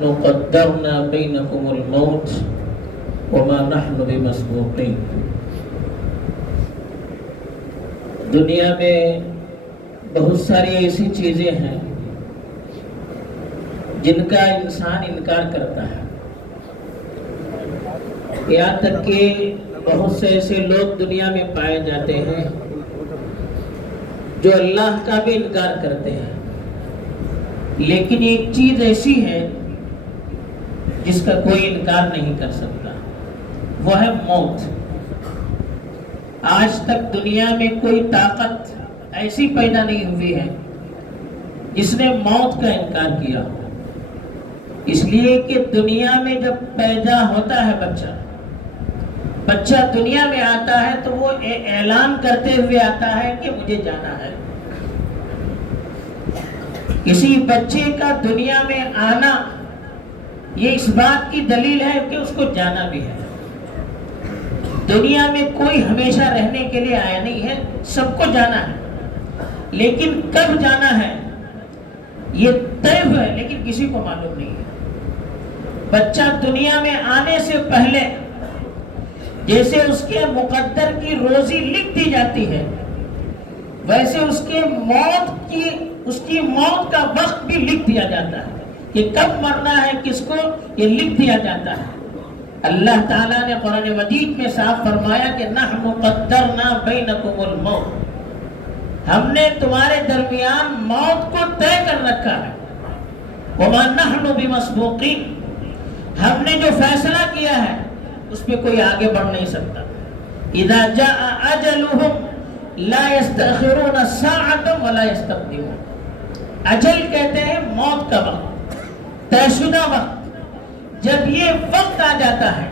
قدرنا بینکم الموت وما نحن بمسبوقین۔ دنیا میں بہت ساری ایسی چیزیں ہیں جن کا انسان انکار کرتا ہے، یہاں تک کہ بہت سے ایسے لوگ دنیا میں پائے جاتے ہیں جو اللہ کا بھی انکار کرتے ہیں، لیکن ایک چیز ایسی ہے جس کا کوئی انکار نہیں کر سکتا، وہ ہے موت۔ آج تک دنیا میں کوئی طاقت ایسی پیدا نہیں ہوئی ہے جس نے موت کا انکار کیا ہو، اس لیے کہ دنیا میں جب پیدا ہوتا ہے بچہ دنیا میں آتا ہے تو وہ اعلان کرتے ہوئے آتا ہے کہ مجھے جانا ہے۔ کسی بچے کا دنیا میں آنا یہ اس بات کی دلیل ہے کہ اس کو جانا بھی ہے۔ دنیا میں کوئی ہمیشہ رہنے کے لیے آیا نہیں ہے، سب کو جانا ہے، لیکن کب جانا ہے یہ طے ہے، لیکن کسی کو معلوم نہیں ہے۔ بچہ دنیا میں آنے سے پہلے جیسے اس کے مقدر کی روزی لکھ دی جاتی ہے، ویسے اس کی موت کا وقت بھی لکھ دیا جاتا ہے کہ کب مرنا ہے کس کو، یہ لکھ دیا جاتا ہے۔ اللہ تعالیٰ نے قرآن مجید میں صاف فرمایا کہ نحن قدرنا بینکم الموت، ہم نے تمہارے درمیان موت کو طے کر رکھا ہے۔ وما نحن بمسبوقین، ہم نے جو فیصلہ کیا ہے اس پہ کوئی آگے بڑھ نہیں سکتا۔ اذا جاء اجلهم لا يستأخرون ساعة ولا يستقدمون، اجل کہتے ہیں موت کا وقت، طے شدہ وقت۔ جب یہ وقت آ جاتا ہے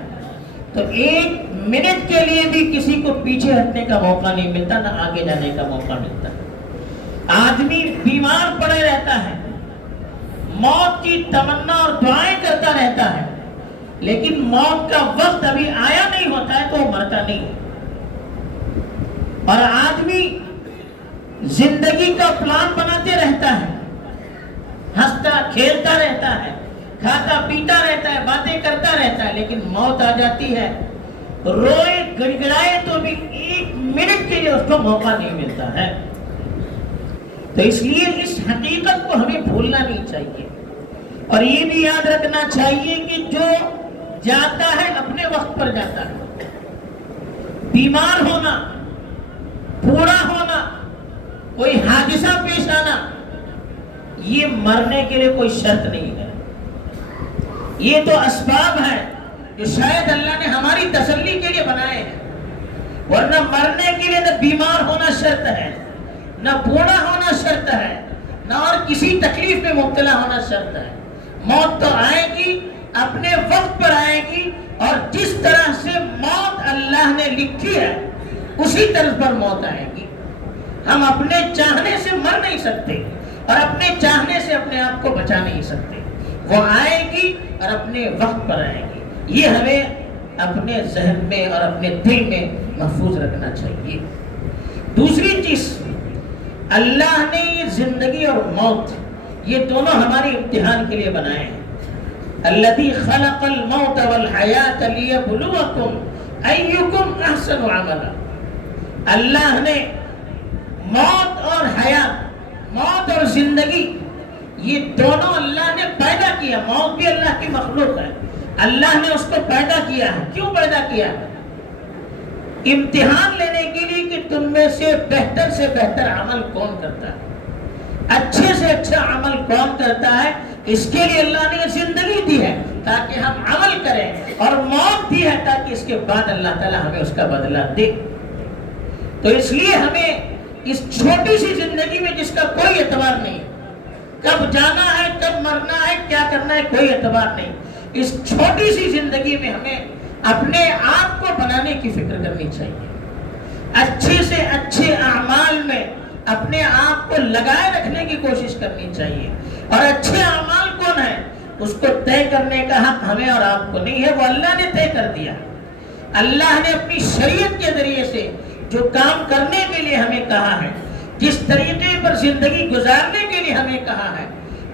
تو ایک منٹ کے لیے بھی کسی کو پیچھے ہٹنے کا موقع نہیں ملتا، نہ آگے جانے کا موقع ملتا۔ آدمی بیمار پڑے رہتا ہے، موت کی تمنا اور دعائیں کرتا رہتا ہے، لیکن موت کا وقت ابھی آیا نہیں ہوتا ہے تو وہ مرتا نہیں۔ اور آدمی زندگی کا پلان بناتے رہتا ہے، ہنستا کھیلتا رہتا ہے، کھاتا پیتا رہتا ہے، باتیں کرتا رہتا ہے، لیکن موت آ جاتی ہے، روئے گڑگڑائے تو بھی ایک منٹ کے لیے اس کو موقع نہیں ملتا ہے۔ تو اس لیے اس حقیقت کو ہمیں بھولنا نہیں چاہیے، اور یہ بھی یاد رکھنا چاہیے کہ جو جاتا ہے اپنے وقت پر جاتا ہے۔ بیمار ہونا، بوڑھا ہونا، کوئی حادثہ پیش آنا، یہ مرنے کے لیے کوئی شرط نہیں ہے۔ یہ تو اسباب ہے جو شاید اللہ نے ہماری تسلی کے لیے بنائے ہیں، ورنہ مرنے کے لیے نہ بیمار ہونا شرط ہے، نہ بوڑھا ہونا شرط ہے، نہ اور کسی تکلیف میں مبتلا ہونا شرط ہے۔ موت تو آئے گی، اپنے وقت پر آئے گی، اور جس طرح سے موت اللہ نے لکھی ہے اسی طرح پر موت آئے گی۔ ہم اپنے چاہنے سے مر نہیں سکتے، اور اپنے چاہنے سے اپنے آپ کو بچا نہیں سکتے۔ وہ آئے گی اور اپنے وقت پر آئے گی، یہ ہمیں اپنے ذہن میں اور اپنے دل میں محفوظ رکھنا چاہیے۔ دوسری چیز، اللہ نے یہ زندگی اور موت یہ دونوں ہماری امتحان کے لیے بنائے ہیں۔ الذی خلق الموت والحیات لیبلوکم ایکم احسن عملا، اللہ نے موت اور حیات، موت اور زندگی، یہ دونوں اللہ نے پیدا کیا۔ موت بھی اللہ کی مخلوق ہے، اللہ نے اس کو پیدا کیا ہے۔ کیوں پیدا کیا ہے؟ امتحان لینے کے لیے کہ تم میں سے بہتر عمل کون کرتا ہے، اچھے سے اچھا عمل کون کرتا ہے، اس کے لیے اللہ نے یہ زندگی دی ہے تاکہ ہم عمل کریں، اور موت دی ہے تاکہ اس کے بعد اللہ تعالیٰ ہمیں اس کا بدلہ دے۔ تو اس لیے ہمیں اس چھوٹی سی زندگی میں جس کا کوئی اعتبار نہیں، کب جانا ہے، کب مرنا ہے، کیا کرنا ہے، کوئی اعتبار نہیں، اس چھوٹی سی زندگی میں ہمیں اپنے آپ کو بنانے کی فکر کرنی چاہیے، اچھے سے اچھے اعمال میں اپنے آپ کو لگائے رکھنے کی کوشش کرنی چاہیے۔ اور اچھے اعمال کون ہیں، اس کو طے کرنے کا حق ہمیں اور آپ کو نہیں ہے، وہ اللہ نے طے کر دیا۔ اللہ نے اپنی شریعت کے ذریعے سے جو کام کرنے کے لیے ہمیں کہا ہے، جس طریقے پر زندگی گزارنے کے لیے ہمیں کہا ہے،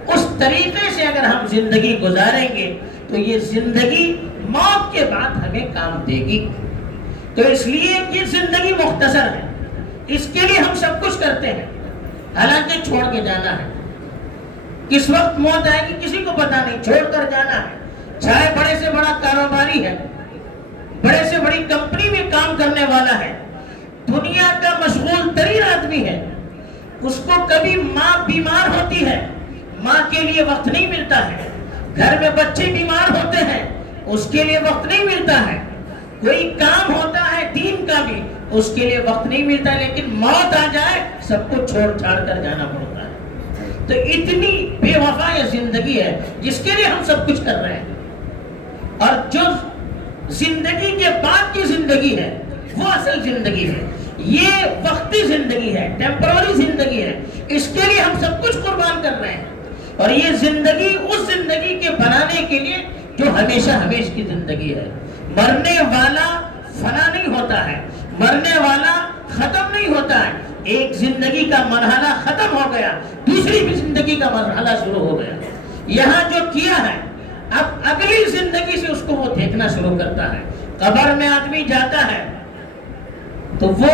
اس طریقے سے اگر ہم زندگی گزاریں گے تو یہ زندگی موت کے بعد ہمیں کام دے گی. تو اس لیے یہ زندگی مختصر ہے, اس کے لیے ہم سب کچھ کرتے ہیں, حالانکہ چھوڑ کے جانا ہے. کس وقت موت آئے گی کسی کو پتا نہیں, چھوڑ کر جانا ہے. چاہے بڑے سے بڑا کاروباری ہے, بڑے سے بڑی کمپنی میں کام کرنے والا ہے, دنیا کا مشغول ترین آدمی ہے, اس کو کبھی ماں بیمار ہوتی ہے, ماں کے لیے وقت نہیں ملتا ہے. گھر میں بچے بیمار ہوتے ہیں, اس کے لیے وقت نہیں ملتا ہے. کوئی کام ہوتا ہے دین کا بھی, اس کے لیے وقت نہیں ملتا. لیکن موت آ جائے سب کو چھوڑ چھاڑ کر جانا پڑتا ہے. تو اتنی بے وفا یہ زندگی ہے جس کے لیے ہم سب کچھ کر رہے ہیں. اور جو زندگی کے بعد کی زندگی ہے وہ اصل زندگی ہے. یہ وقتی زندگی ہے, ٹیمپرری زندگی ہے, اس کے لیے ہم سب کچھ قربان کر رہے ہیں. اور یہ زندگی اس زندگی کے بنانے کے لیے جو ہمیشہ ہمیشہ کی زندگی ہے. مرنے والا فنا نہیں ہوتا ہے, مرنے والا ختم نہیں ہوتا ہے. ایک زندگی کا مرحلہ ختم ہو گیا, دوسری بھی زندگی کا مرحلہ شروع ہو گیا. یہاں جو کیا ہے اب اگلی زندگی سے اس کو وہ دیکھنا شروع کرتا ہے. قبر میں آدمی جاتا ہے تو وہ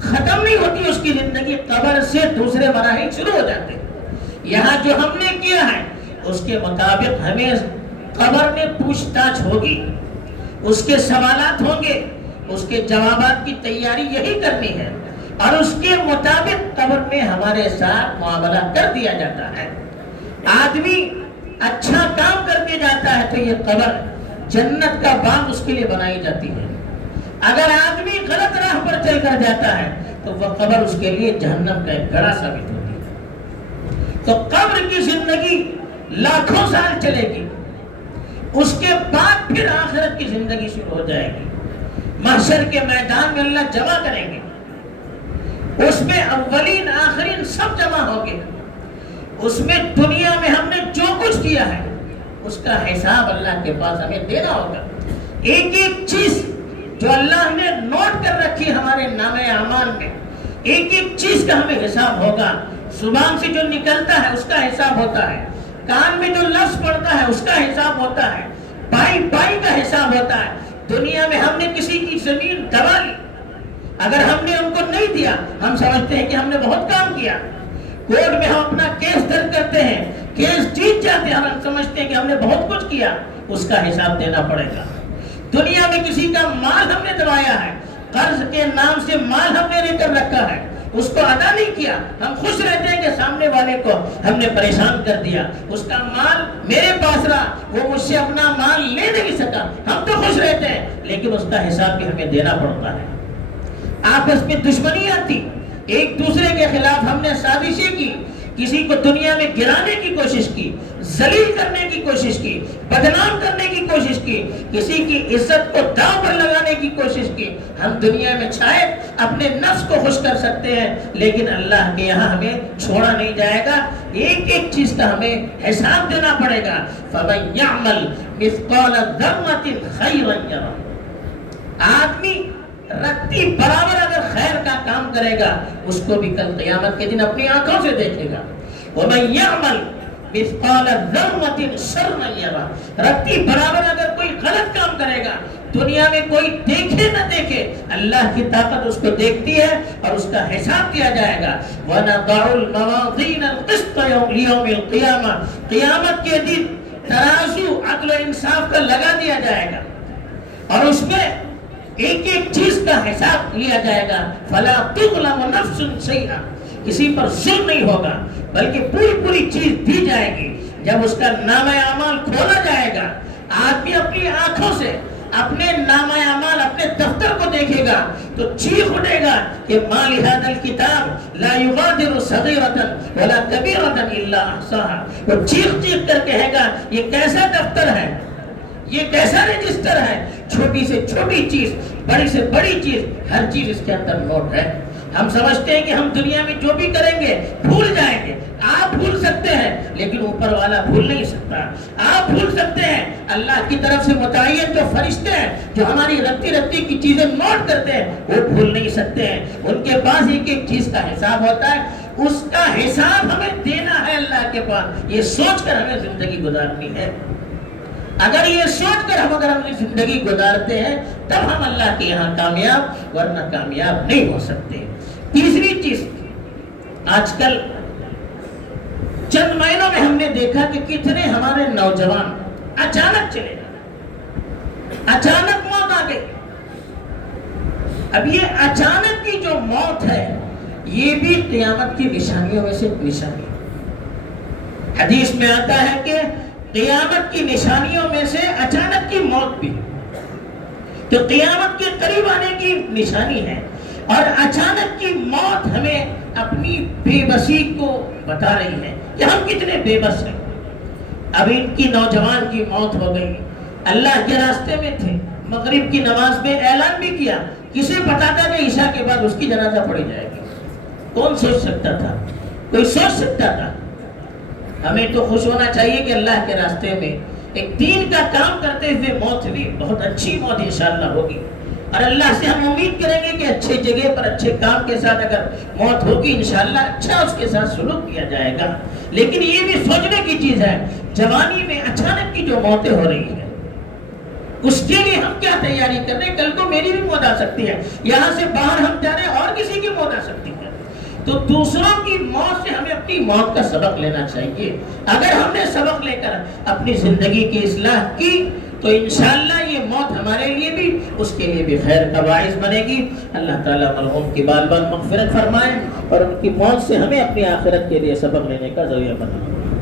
ختم نہیں ہوتی اس کی زندگی, قبر سے دوسرے مراحل شروع ہو جاتے ہیں. یہاں جو ہم نے کیا ہے اس کے مطابق ہمیں قبر میں پوچھ تاچھ ہوگی, اس کے سوالات ہوں گے, اس کے جوابات کی تیاری یہی کرنی ہے, اور اس کے مطابق قبر میں ہمارے ساتھ معاملہ کر دیا جاتا ہے. آدمی اچھا کام کر کے جاتا ہے تو یہ قبر جنت کا باغ اس کے لیے بنائی جاتی ہے. اگر آدمی غلط راہ پر چل کر جاتا ہے تو وہ قبر اس کے لیے جہنم کا ایک گڑھا ثابت ہوتی ہے. تو قبر کی زندگی لاکھوں سال چلے گی, اس کے بعد پھر آخرت کی زندگی شروع ہو جائے گی. محشر کے میدان میں اللہ جمع کریں گے, اس میں اولین آخرین سب جمع ہوں گے. اس میں دنیا میں ہم نے جو کچھ کیا ہے اس کا حساب اللہ کے پاس ہمیں دینا ہوگا. ایک ایک چیز جو اللہ نے نوٹ کر رکھی ہمارے نامہ اعمال میں, ایک ایک چیز کا ہمیں حساب ہوگا. زبان سے جو نکلتا ہے اس کا حساب ہوتا ہے, کان میں جو لفظ پڑتا ہے اس کا حساب ہوتا ہے, پائی پائی کا حساب ہوتا ہے. دنیا میں ہم نے کسی کی زمین دبا لی, اگر ہم نے ان کو نہیں دیا ہم سمجھتے ہیں کہ ہم نے بہت کام کیا. کورٹ میں ہم اپنا کیس درج کرتے ہیں, کیس جیت جاتے ہیں, ہم سمجھتے ہیں کہ ہم نے بہت کچھ کیا. اس کا حساب دینا پڑے گا. دنیا میں کسی کا مال ہم نے دبایا ہے, قرض کے نام سے مال ہم نے لے کر رکھا ہے, اس کو ادا نہیں کیا, ہم خوش رہتے ہیں کہ سامنے والے کو ہم نے پریشان کر دیا, اس کا مال میرے پاس رہا, وہ مجھ سے اپنا مال لے نہیں سکا, ہم تو خوش رہتے ہیں. لیکن اس کا حساب بھی ہمیں دینا پڑتا ہے. آپس میں دشمنی آتی, ایک دوسرے کے خلاف ہم نے سازشیں کی, کسی کو دنیا میں گرانے کی کوشش کی, ذلیل کرنے کی کوشش کی, بدنام کرنے کی کوشش کی, کسی کی عزت کو داؤ پر لگانے کی کوشش کی. ہم دنیا میں شاید اپنے نفس کو خوش کر سکتے ہیں, لیکن اللہ کے یہاں ہمیں چھوڑا نہیں جائے گا. ایک ایک چیز کا ہمیں حساب دینا پڑے گا. فَمَن يَعْمَلْ مِثْقَالَ ذَرَّةٍ خَيْرًا يَرَهُ, آدمی رتی برابر اگر خیر کا کام کرے گا اس کو بھی کل قیامت کے دن اپنی آنکھوں سے دیکھے گا. وَمَن يَعْمَلْ مِثْقَالَ ذَرَّةٍ شَرًّا يَرَهُ, رتی برابر اگر کوئی غلط کام کرے گا, دنیا میں کوئی دیکھے نہ دیکھے اللہ کی طاقت اس کو دیکھتی ہے اور اس کا حساب کیا جائے گا. وَنَضَعُ الْمَوَازِينَ الْقِسْطَ لِيَوْمِ الْقِيَامَةِ, قیامت کے دن ترازو عدل و انصاف کا لگا دیا جائے گا اور اس میں ایک ایک چیز کا حساب لیا جائے گا. فَلَا تُظْلَمُ نَفْسٌ شَيْئًا, کسی پر ظلم نہیں ہوگا بلکہ پوری پوری چیز دی جائے گی. جب اس کا نامہ اعمال کھولا جائے گا, آدمی اپنی آنکھوں سے اپنے نامہ اعمال اپنے دفتر کو دیکھے گا تو چیخ اٹھے گا کہ مَا لِهَذَا الْكِتَابِ لَا يُغَادِرُ صَغِيرَةً وَلَا كَبِيرَةً إِلَّا أَحْصَاهَا. وہ چیخ چیخ کر کہے گا یہ کیسا دفتر ہے, یہ کیسا رجسٹر ہے, چھوٹی سے چھوٹی چیز, بڑی سے بڑی چیز, ہر چیز اس کے اندر نوٹ ہے. ہم سمجھتے ہیں کہ ہم دنیا میں جو بھی کریں گے بھول جائیں گے. آپ بھول سکتے ہیں لیکن اوپر والا بھول نہیں سکتا. آپ بھول سکتے ہیں, اللہ کی طرف سے متعین جو فرشتے ہیں جو ہماری رتی رتی کی چیزیں نوٹ کرتے ہیں وہ بھول نہیں سکتے ہیں. ان کے پاس ایک ایک چیز کا حساب ہوتا ہے. اس کا حساب ہمیں دینا ہے اللہ کے پاس، یہ سوچ کر ہمیں زندگی گزارنی ہے۔ اگر یہ سوچ کر ہم اپنی زندگی گزارتے ہیں تب ہم اللہ کے یہاں کامیاب، ورنہ کامیاب نہیں ہو سکتے۔ تیسری چیز، آج کل چند مہینوں میں ہم نے دیکھا کہ کتنے ہمارے نوجوان اچانک چلے گئے، اچانک موت آ گئی۔ اب یہ اچانک کی جو موت ہے یہ بھی قیامت کی نشانیوں میں سے ایک نشانی ہے۔ حدیث میں آتا ہے کہ قیامت کی نشانیوں میں سے اچانک کی موت بھی، تو قیامت کے قریب آنے کی نشانی ہے، اور اچانک کی موت ہمیں اپنی بے بسی کو بتا رہی ہے کہ ہم کتنے بے بس ہیں۔ اب ان کی نوجوان کی موت ہو گئی، اللہ کے راستے میں تھے، مغرب کی نماز میں اعلان بھی کیا، کسے پتا تھا کہ عشاء کے بعد اس کی جنازہ پڑھی جائے گی؟ کون سوچ سکتا تھا؟ کوئی سوچ سکتا تھا؟ ہمیں تو خوش ہونا چاہیے کہ اللہ کے راستے میں ایک دین کا کام کرتے ہوئے موت بھی بہت اچھی موت انشاءاللہ ہوگی، اور اللہ سے ہم امید کریں گے کہ اچھے جگہ پر اچھے کام کے ساتھ اگر موت ہوگی انشاءاللہ اچھا اس کے ساتھ سلوک کیا جائے گا۔ لیکن یہ بھی سوچنے کی چیز ہے، جوانی میں اچانک کی جو موتیں ہو رہی ہیں اس کے لیے ہم کیا تیاری کر رہے ہیں؟ کل کو میری بھی موت آ سکتی ہے، یہاں سے باہر ہم جا رہے ہیں اور کسی کی موت آ سکتی ہے۔ تو دوسروں کی موت سے ہمیں اپنی موت کا سبق لینا چاہیے۔ اگر ہم نے سبق لے کر اپنی زندگی کی اصلاح کی تو انشاءاللہ یہ موت ہمارے لیے بھی اس کے لیے بھی خیر کا باعث بنے گی۔ اللہ تعالیٰ مرحوم کی بال بال مغفرت فرمائے اور ان کی موت سے ہمیں اپنی آخرت کے لیے سبق لینے کا ذریعہ بنائے۔